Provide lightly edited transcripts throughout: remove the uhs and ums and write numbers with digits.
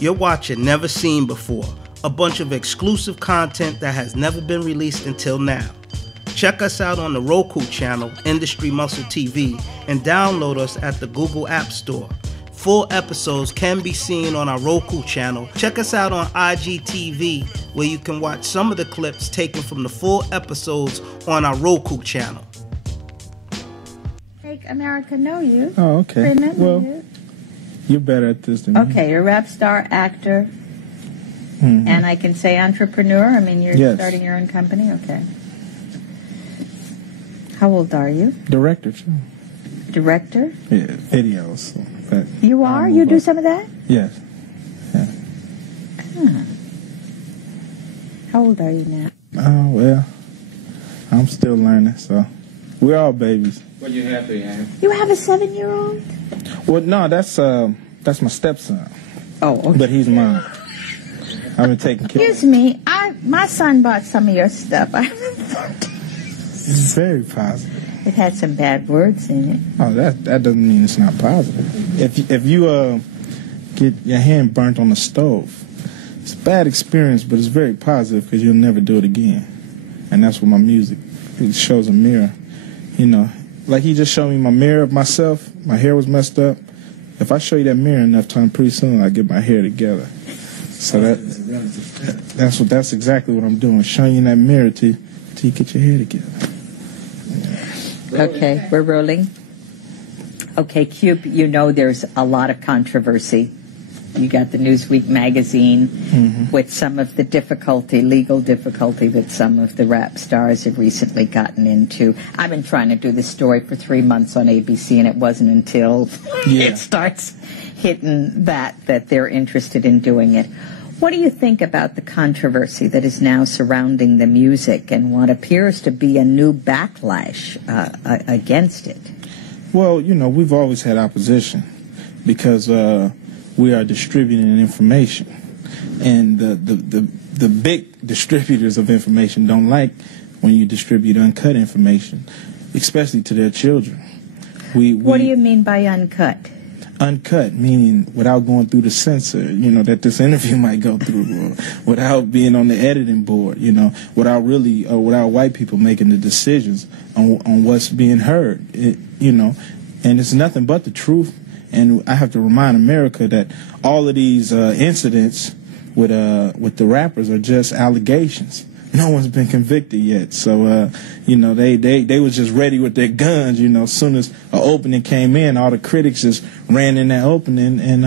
You're watching Never Seen Before, a bunch of exclusive content that has never been released until now. Check us out on the Roku channel, Industry Muscle TV, and download us at the Google App Store. Full episodes can be seen on our Roku channel. Check us out on IGTV, where you can watch some of the clips taken from the full episodes on our Roku channel. Make America know you. Oh, okay. Remember well, you. You're better at this than me. Okay, you're a rap star, actor, and I can say entrepreneur. I mean, you're starting your own company. Okay. How old are you? Director, too. Director? Yeah, videos. You are? You do some of that? Yes. Yeah. Huh. How old are you now? Oh, well, I'm still learning, so we're all babies. What you have? You have a 7-year-old? Well, no, that's my stepson. Oh, okay. But he's mine. I've been taking care of Excuse me, my son bought some of your stuff. It's very positive. It had some bad words in it. Oh, that doesn't mean it's not positive. If you get your hand burnt on the stove, it's a bad experience, but it's very positive because you'll never do it again. And that's what my music, it shows a mirror. You know, like he just showed me my mirror of myself. My hair was messed up. If I show you that mirror enough time, pretty soon I get my hair together. So that's exactly what I'm doing, showing you that mirror till you get your hair together. Okay, we're rolling. Okay, Cube, you know there's a lot of controversy. You got the Newsweek magazine with some of the legal difficulty that some of the rap stars have recently gotten into. I've been trying to do this story for 3 months on ABC, and it wasn't until it starts hitting that they're interested in doing it. What do you think about the controversy that is now surrounding the music and what appears to be a new backlash against it? Well, you know, we've always had opposition because we are distributing information. And the big distributors of information don't like when you distribute uncut information, especially to their children. What do you mean by uncut? Uncut, meaning without going through the censor, you know, that this interview might go through, or without being on the editing board, you know, without white people making the decisions on what's being heard, you know, and it's nothing but the truth. And I have to remind America that all of these incidents with the rappers are just allegations. No one's been convicted yet. So, you know, they was just ready with their guns, you know. As soon as an opening came in, all the critics just ran in that opening, and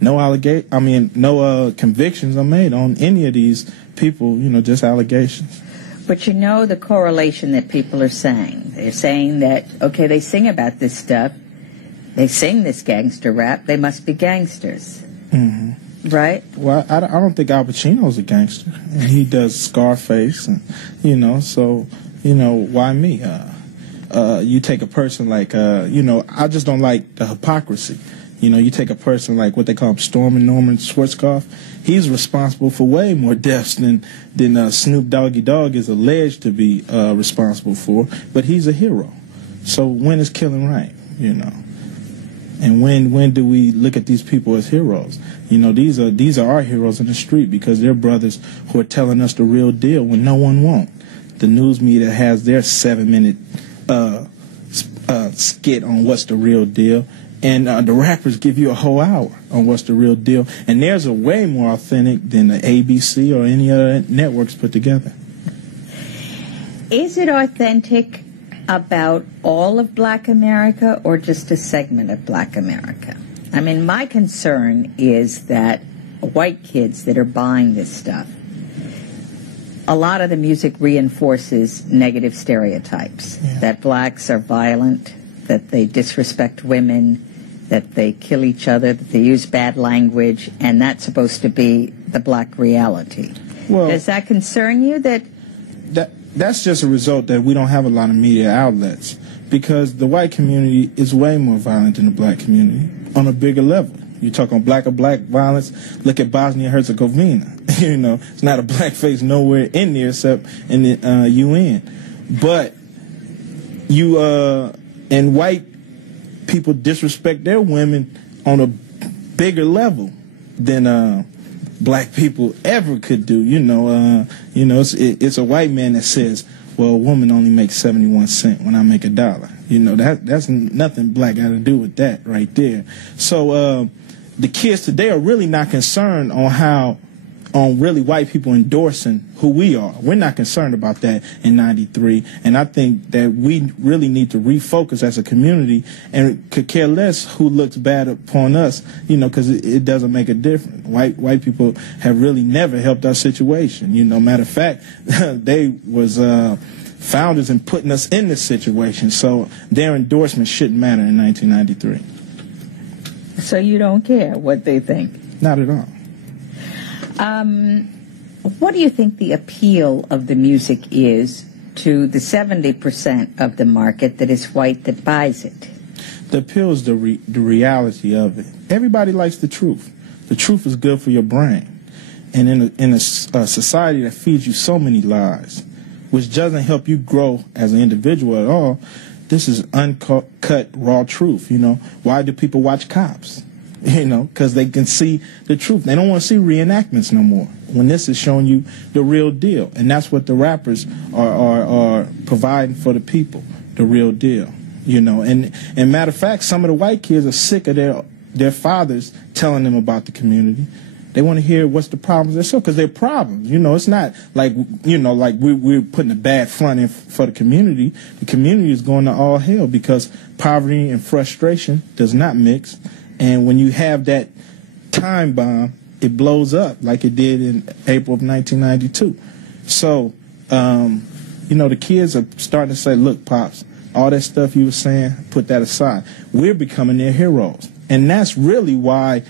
no convictions are made on any of these people, you know, just allegations. But you know the correlation that people are saying. They're saying that, okay, they sing about this stuff. They sing this gangster rap. They must be gangsters. Mm-hmm. Right? Well, I don't think Al Pacino's a gangster. He does Scarface, and, you know, so, you know, why me? You take a person like, you know, I just don't like the hypocrisy. You know, you take a person like what they call Storm and Norman Schwarzkopf. He's responsible for way more deaths than Snoop Doggy Dogg is alleged to be responsible for, but he's a hero. So when is killing right, you know? And when do we look at these people as heroes? You know, these are our heroes in the street because they're brothers who are telling us the real deal when no one won't. The news media has their 7-minute skit on what's the real deal, and the rappers give you a whole hour on what's the real deal. And theirs are way more authentic than the ABC or any other networks put together. Is it authentic about all of Black America or just a segment of Black America? I mean, my concern is that white kids that are buying this stuff, a lot of the music reinforces negative stereotypes, that blacks are violent, that they disrespect women, that they kill each other, that they use bad language, and that's supposed to be the black reality. Well, does that concern you? That's just a result that we don't have a lot of media outlets, because the white community is way more violent than the black community on a bigger level. You talk on black violence, look at Bosnia-Herzegovina. You know, it's not a black face nowhere in there except in the UN. But and white people disrespect their women on a bigger level than black people ever could do. It's a white man that says, well, a woman only makes 71 cents when I make $1. That's nothing black got to do with that right there. So the kids today are really not concerned on really white people endorsing who we are. We're not concerned about that in 93. And I think that we really need to refocus as a community and could care less who looks bad upon us, because it doesn't make a difference. White people have really never helped our situation. Matter of fact, they was founders in putting us in this situation. So their endorsement shouldn't matter in 1993. So you don't care what they think? Not at all. What do you think the appeal of the music is to the 70% of the market that is white that buys it? The appeal is the reality of it. Everybody likes the truth. The truth is good for your brain. And in a society that feeds you so many lies, which doesn't help you grow as an individual at all, this is uncut, raw truth. Why do people watch Cops? Because they can see the truth. They don't want to see reenactments no more when this is showing you the real deal. And that's what the rappers are providing for the people, the real deal. And matter of fact, some of the white kids are sick of their fathers telling them about the community. They want to hear what's the problems themselves, because they're problems. It's not like, like we're putting a bad front in for the community. The community is going to all hell because poverty and frustration does not mix. And when you have that time bomb, it blows up like it did in April of 1992. So, the kids are starting to say, look, Pops, all that stuff you were saying, put that aside. We're becoming their heroes. And that's really why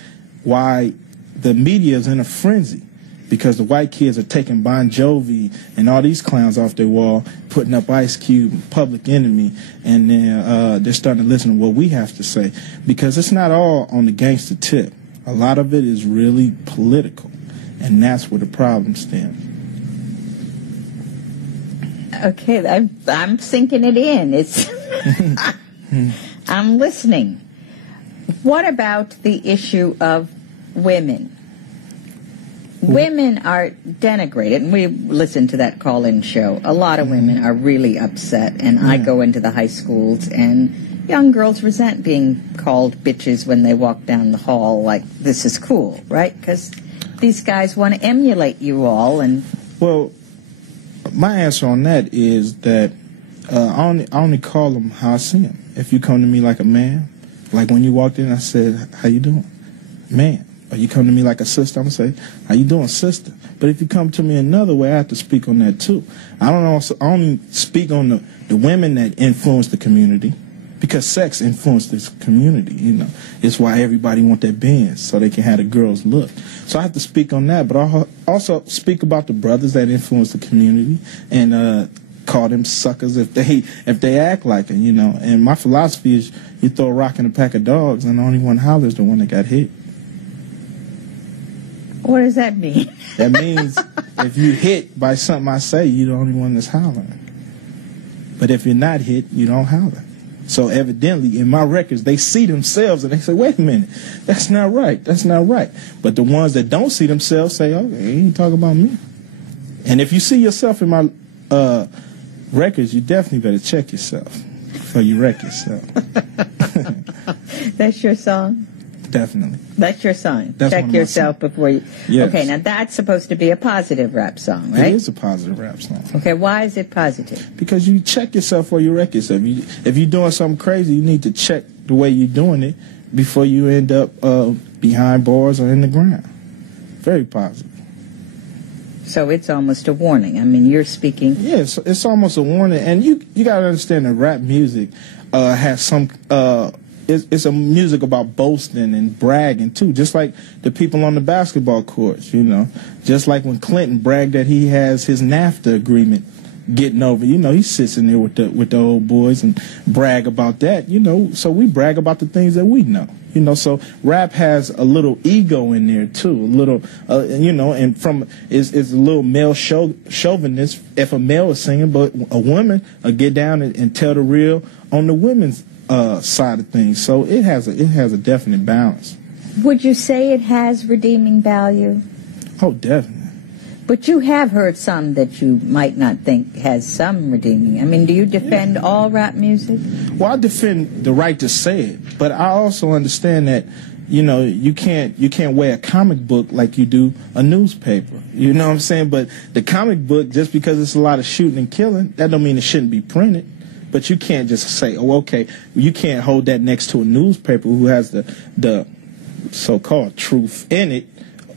the media is in a frenzy, because the white kids are taking Bon Jovi and all these clowns off their wall, putting up Ice Cube, Public Enemy, and then they're starting to listen to what we have to say, because it's not all on the gangster tip. A lot of it is really political, and that's where the problem stems. Okay, I'm sinking it in. I'm listening. What about the issue of women? Women are denigrated, and we listened to that call-in show. A lot of women are really upset, and I go into the high schools, and young girls resent being called bitches when they walk down the hall like this is cool, right? Because these guys want to emulate you all. And well, my answer on that is that I only call them how I see them. If you come to me like a man, like when you walked in, I said, how you doing? Man. Or you come to me like a sister, I'm going to say, how you doing, sister? But if you come to me another way, I have to speak on that too. I only speak on the women that influence the community, because sex influenced this community, It's why everybody want that Benz, so they can have the girls look. So I have to speak on that, but I also speak about the brothers that influence the community and call them suckers if they act like it, And my philosophy is you throw a rock in a pack of dogs, and the only one hollers the one that got hit. What does that mean? That means if you hit by something I say, you're the only one that's hollering. But if you're not hit, you don't holler. So evidently, in my records, they see themselves and they say, wait a minute, that's not right, that's not right. But the ones that don't see themselves say, okay, you ain't talking about me. And if you see yourself in my records, you definitely better check yourself before you wreck yourself. That's your song? Definitely. That's your sign. That's check yourself before you... Yes. Okay, now that's supposed to be a positive rap song, right? It is a positive rap song. Okay, why is it positive? Because you check yourself before you wreck yourself. If you're doing something crazy, you need to check the way you're doing it before you end up behind bars or in the ground. Very positive. So it's almost a warning. I mean, you're speaking... Yes, it's almost a warning. And you got to understand that rap music has some... It's a music about boasting and bragging, too, just like the people on the basketball courts, Just like when Clinton bragged that he has his NAFTA agreement getting over, he sits in there with the old boys and brag about that, So we brag about the things that we know, So rap has a little ego in there, too, a little, and it's a little male chauvinist if a male is singing, but a woman will get down and tell the real on the women's side of things. So it has a definite balance. Would you say it has redeeming value? Oh, definitely. But you have heard some that you might not think has some redeeming. I mean, do you defend all rap music? Well, I defend the right to say it, but I also understand that, you know, you can't weigh a comic book like you do a newspaper. You know what I'm saying? But the comic book, just because it's a lot of shooting and killing, that don't mean it shouldn't be printed. But you can't just say, oh, okay, you can't hold that next to a newspaper who has the so-called truth in it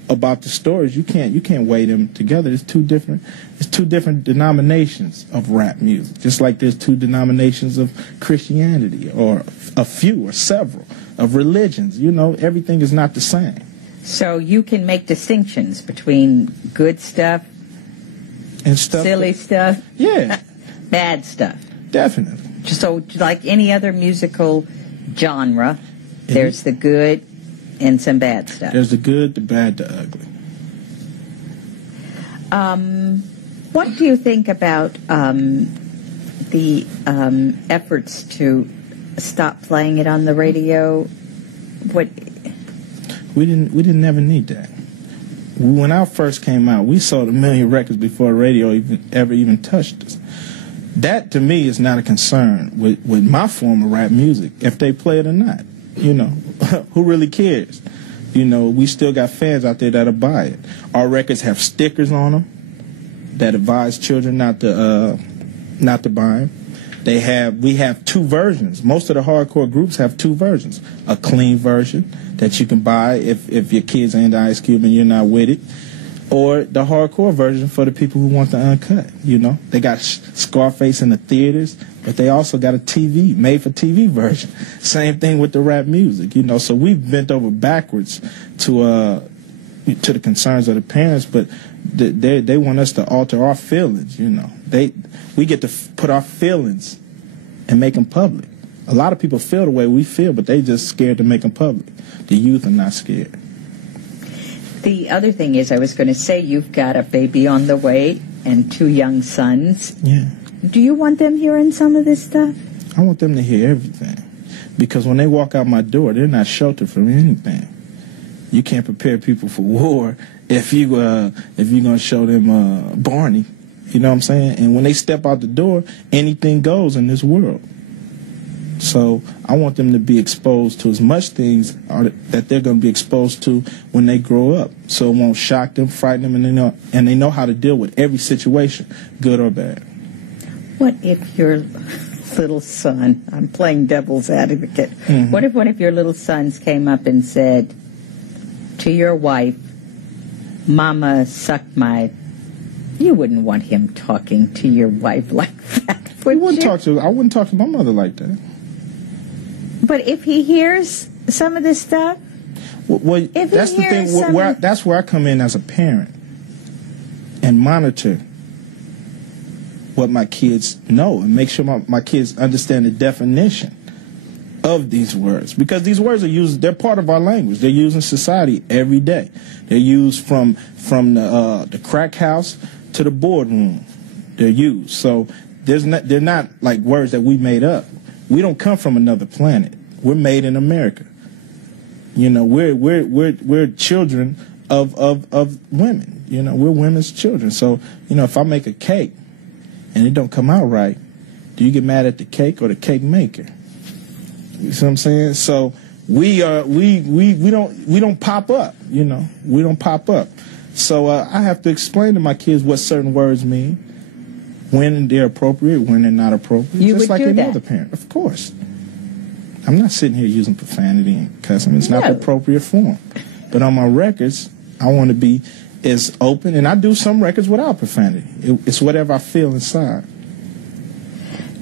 about the stories. You can't weigh them together. It's two different denominations of rap music. Just like there's two denominations of Christianity, or a few or several of religions. You know, everything is not the same. So you can make distinctions between good stuff And stuff silly stuff, Yeah, bad stuff. definitely. So like any other musical genre, there's the good and some bad stuff. There's the good, the bad, the ugly. What do you think about the efforts to stop playing it on the radio? What? We didn't ever need that. When I first came out, we sold 1 million records before radio even touched us. That to me is not a concern with my form of rap music, if they play it or not. You know, who really cares? You know, we still got fans out there that'll buy it. Our records have stickers on them that advise children not to buy them. We have two versions. Most of the hardcore groups have two versions. A clean version that you can buy if your kids are into Ice Cube and you're not with it, or the hardcore version for the people who want the uncut. You know, they got Scarface in the theaters, but they also got a TV, made-for-TV version. Same thing with the rap music, you know. So we've bent over backwards to the concerns of the parents, but they want us to alter our feelings, you know. We get to put our feelings and make them public. A lot of people feel the way we feel, but they just scared to make them public. The youth are not scared. The other thing is, I was going to say, you've got a baby on the way and 2 young sons. Yeah. Do you want them hearing some of this stuff? I want them to hear everything. Because when they walk out my door, they're not sheltered from anything. You can't prepare people for war if you're going to show them Barney. You know what I'm saying? And when they step out the door, anything goes in this world. So I want them to be exposed to as much things that they're going to be exposed to when they grow up. So it won't shock them, frighten them, and they know how to deal with every situation, good or bad. What if your little son, I'm playing devil's advocate, what if one of your little sons came up and said to your wife, Mama sucked my... You wouldn't want him talking to your wife like that, would you? I wouldn't talk to my mother like that. But if he hears some of this stuff, well, that's the thing. That's where I come in as a parent and monitor what my kids know and make sure my kids understand the definition of these words, because these words are used. They're part of our language. They're used in society every day. They're used from the crack house to the boardroom. They're used. So they're not like words that we made up. We don't come from another planet. We're made in America. You know, we're children of women. You know, we're women's children. So, you know, if I make a cake and it don't come out right, do you get mad at the cake or the cake maker? You see what I'm saying? So we don't pop up. You know, we don't pop up. So I have to explain to my kids what certain words mean, when they're appropriate, when they're not appropriate. You just would like do any that. other parent, of course. I'm not sitting here using profanity and cussing. It's not the appropriate form. But on my records, I want to be as open, and I do some records without profanity. It's whatever I feel inside.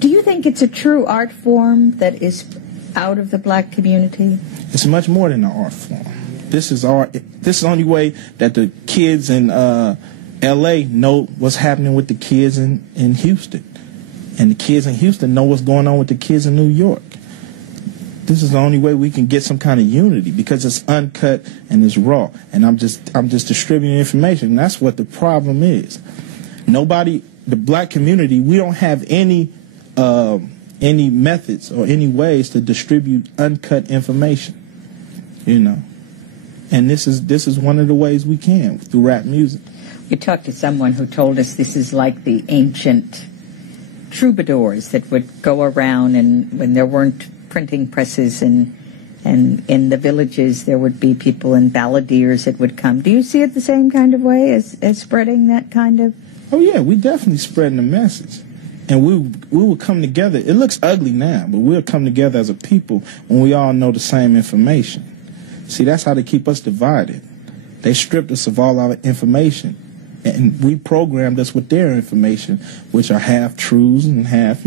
do you think it's a true art form that is out of the black community? It's much more than an art form. This is art. This is the only way that the kids in L.A. know what's happening with the kids in Houston. And the kids in Houston know what's going on with the kids in New York. This is the only way we can get some kind of unity, because it's uncut and it's raw. And I'm just distributing information. And that's what the problem is. Nobody, the black community, we don't have any methods or any ways to distribute uncut information. You know. And this is one of the ways we can, through rap music. We talked to someone who told us this is like the ancient troubadours that would go around, and when there weren't printing presses and in the villages there would be people and balladeers that would come. Do you see it the same kind of way as spreading that kind of? Oh yeah, we definitely spreading the message. And we will come together. It looks ugly now, but we'll come together as a people when we all know the same information. See, that's how they keep us divided. They stripped us of all our information, and we programmed us with their information, which are half truths and half,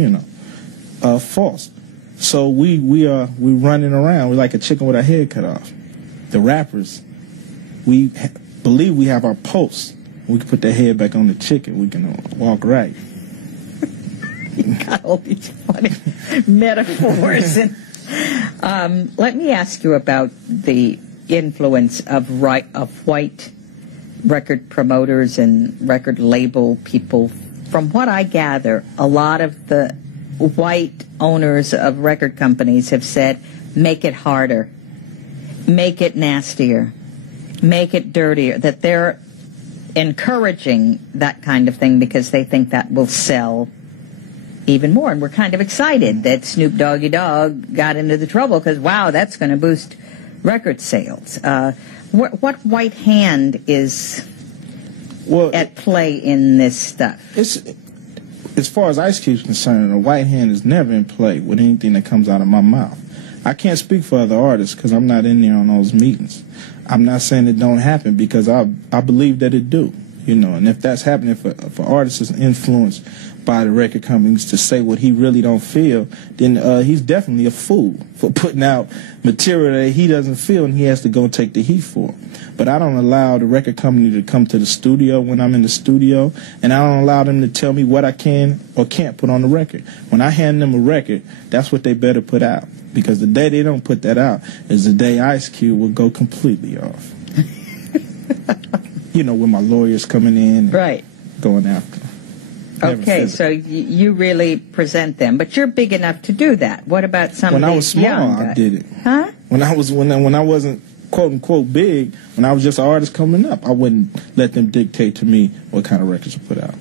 false. So we running around. We're like a chicken with our head cut off. The rappers, we believe we have our pulse. We can put their head back on the chicken. We can walk right. You got all these funny metaphors. And, let me ask you about the influence of white record promoters and record label people. From what I gather, a lot of the white owners of record companies have said, make it harder, make it nastier, make it dirtier, that they're encouraging that kind of thing because they think that will sell even more. And we're kind of excited that Snoop Doggy Dogg got into the trouble because, wow, that's going to boost record sales. What white hand is at play in this stuff? As far as Ice Cube's concerned, a white hand is never in play with anything that comes out of my mouth. I can't speak for other artists because I'm not in there on those meetings. I'm not saying it don't happen because I believe that it do. And if that's happening, if an artist is influenced by the record companies to say what he really don't feel, then he's definitely a fool for putting out material that he doesn't feel, and he has to go take the heat for it. But I don't allow the record company to come to the studio when I'm in the studio, and I don't allow them to tell me what I can or can't put on the record. When I hand them a record, that's what they better put out, because the day they don't put that out is the day Ice Cube will go completely off. With my lawyers coming in, right, going after them. Okay, so you really present them, but you're big enough to do that. What about somebody When I was small, I did it. Huh? When I wasn't quote unquote big, when I was just an artist coming up, I wouldn't let them dictate to me what kind of records to put out.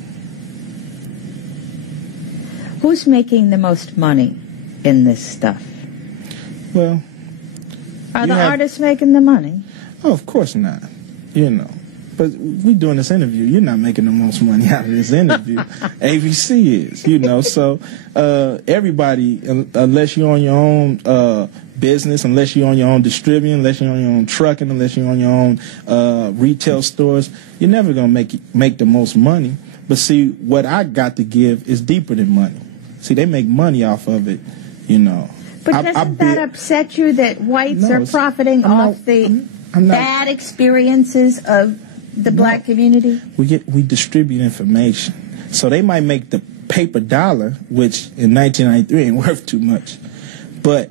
Who's making the most money in this stuff? Well, are the artists making the money? Oh, of course not. But we doing this interview. You're not making the most money out of this interview. ABC is, So everybody, unless you're on your own business, unless you're on your own distributing, unless you're on your own trucking, unless you're on your own retail stores, you're never gonna make the most money. But see, what I got to give is deeper than money. See, they make money off of it, But doesn't that upset you that whites are profiting off the bad experiences of the black community? We distribute information. So they might make the paper dollar, which in 1993 ain't worth too much. But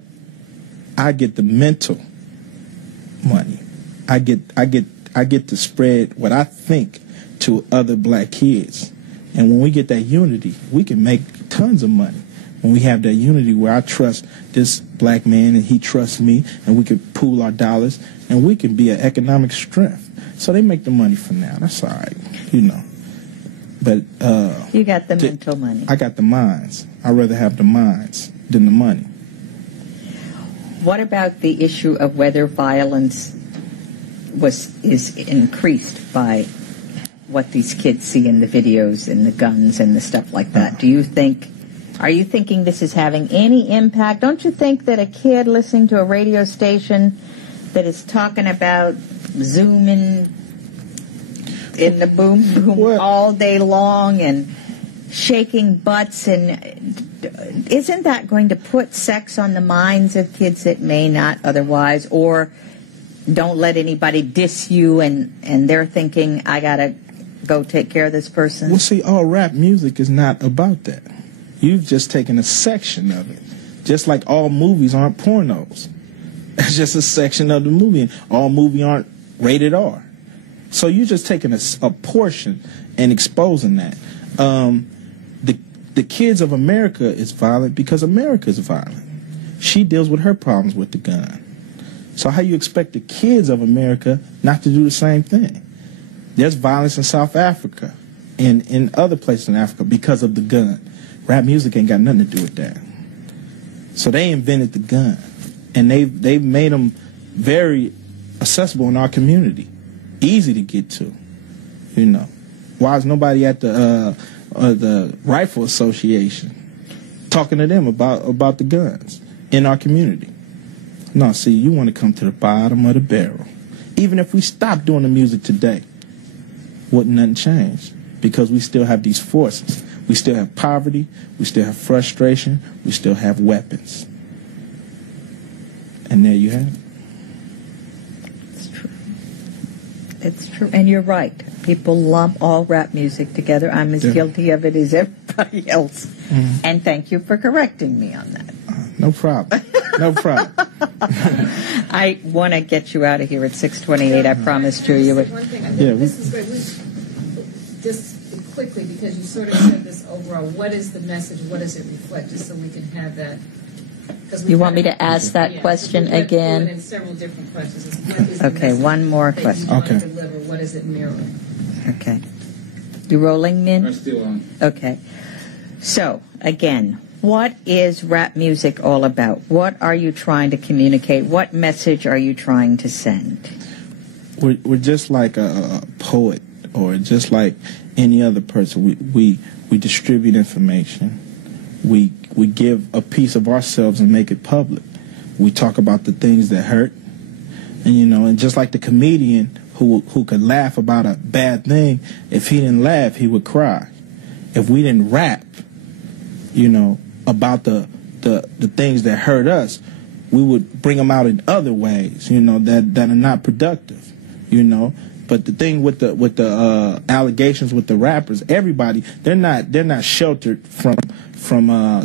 I get the mental money. I get to spread what I think to other black kids. And when we get that unity, we can make tons of money. When we have that unity where I trust this black man and he trusts me, and we can pool our dollars, and we can be an economic strength. So they make the money for now. That's all right, But you got the mental money. I got the minds. I'd rather have the minds than the money. What about the issue of whether violence is increased by what these kids see in the videos and the guns and the stuff like that? Are you thinking this is having any impact? Don't you think that a kid listening to a radio station that is talking about zooming in the boom boom all day long and shaking butts, and isn't that going to put sex on the minds of kids that may not otherwise, or don't let anybody diss you and they're thinking, I gotta go take care of this person? Well, see, all rap music is not about that. You've just taken a section of it. Just like all movies aren't pornos. It's just a section of the movie, and all movies aren't rated R. So you're just taking a portion and exposing that. The kids of America is violent because America is violent. She deals with her problems with the gun. So how you expect the kids of America not to do the same thing? There's violence in South Africa and in other places in Africa because of the gun. Rap music ain't got nothing to do with that. So they invented the gun, and they've made them very accessible in our community, easy to get to. You know, why is nobody at the Rifle Association talking to them about the guns in our community? No, see, you want to come to the bottom of the barrel. Even if we stop doing the music today, wouldn't nothing change, because we still have these forces. We still have poverty, we still have frustration, we still have weapons. And there you have it. It's true. It's true. And you're right. People lump all rap music together. I'm as guilty of it as everybody else. Mm-hmm. And thank you for correcting me on that. No problem. No problem. I want to get you out of here at 6:28. I promised you would. One thing. I think this is great. Just quickly, because you sort of said this overall. What is the message? What does it reflect? Just so we can have that. You want me to ask that question again? In several different questions. Okay, one more question. Okay. Deliver? What does it mirror? Okay. You rolling, Min? I'm still on. Okay. So, again, what is rap music all about? What are you trying to communicate? What message are you trying to send? We're just like a poet, or just like any other person. We distribute information. We give a piece of ourselves and make it public. We talk about the things that hurt, and just like the comedian who could laugh about a bad thing, if he didn't laugh, he would cry. If we didn't rap, about the things that hurt us, we would bring them out in other ways, that are not productive, But the thing with the allegations with the rappers, everybody, they're not sheltered from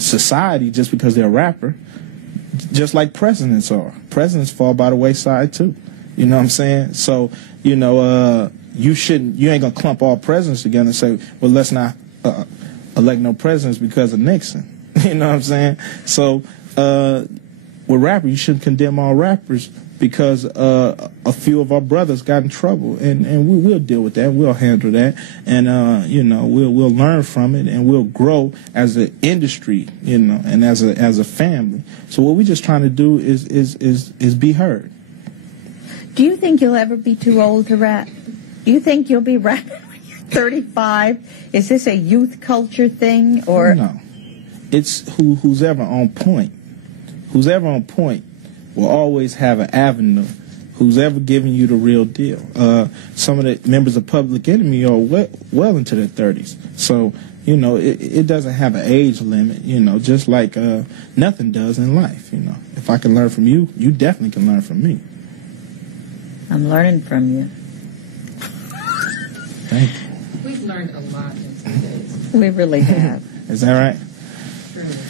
society just because they're a rapper. Just like presidents are. Presidents fall by the wayside too. You know what I'm saying? So, you ain't gonna clump all presidents together and say, well, let's not elect no presidents because of Nixon. You know what I'm saying? So, with rappers, you shouldn't condemn all rappers because a few of our brothers got in trouble, and we'll deal with that. We'll handle that, and we'll learn from it, and we'll grow as an industry, and as a family. So what we're just trying to do is be heard. Do you think you'll ever be too old to rap? Do you think you'll be rapping when you're 35? Is this a youth culture thing, or no? It's who's ever on point. Who's ever on point will always have an avenue. Who's ever giving you the real deal. Some of the members of Public Enemy are well into their 30s. So, it doesn't have an age limit, just like nothing does in life, If I can learn from you, you definitely can learn from me. I'm learning from you. Thank you. We've learned a lot in 2 days. We really have. Is that right?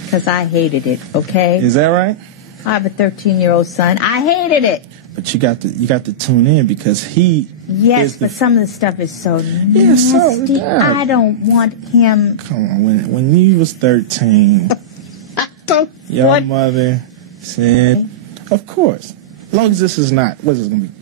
Because I hated it, okay? Is that right? I have a 13-year-old son. I hated it. But you got to tune in because he. Yes, but some of the stuff is so nasty. Yeah. I don't want him. Come on, when you was 13, your mother said, "Of course, as long as this is not. What is it going to be?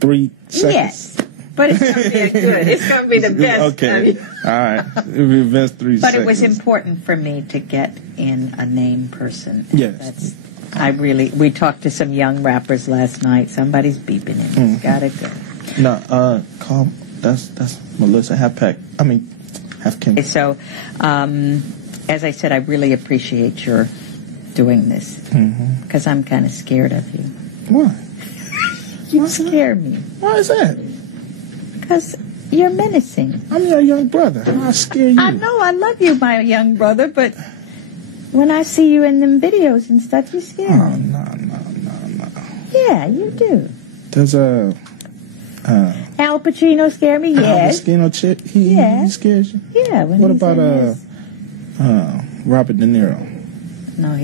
3 seconds." Yes, but it's going to be good. It's going to be the best. Okay, all right. It'll be the best 3 seconds. But it was important for me to get in a name person. Yes. We talked to some young rappers last night. Somebody's beeping in. It's got to go. No, call. That's Melissa. Half Kim. So, as I said, I really appreciate your doing this because I'm kind of scared of you. Why? You scare me. Why is that? Because you're menacing. I'm your young brother. I scare you. I know. I love you, my young brother, but when I see you in them videos and stuff, you scare me. Oh, no. Yeah, you do. There's Al Pacino scare me? Yes. Al Pacino chick? He scares you? Yeah. What about Robert De Niro? No,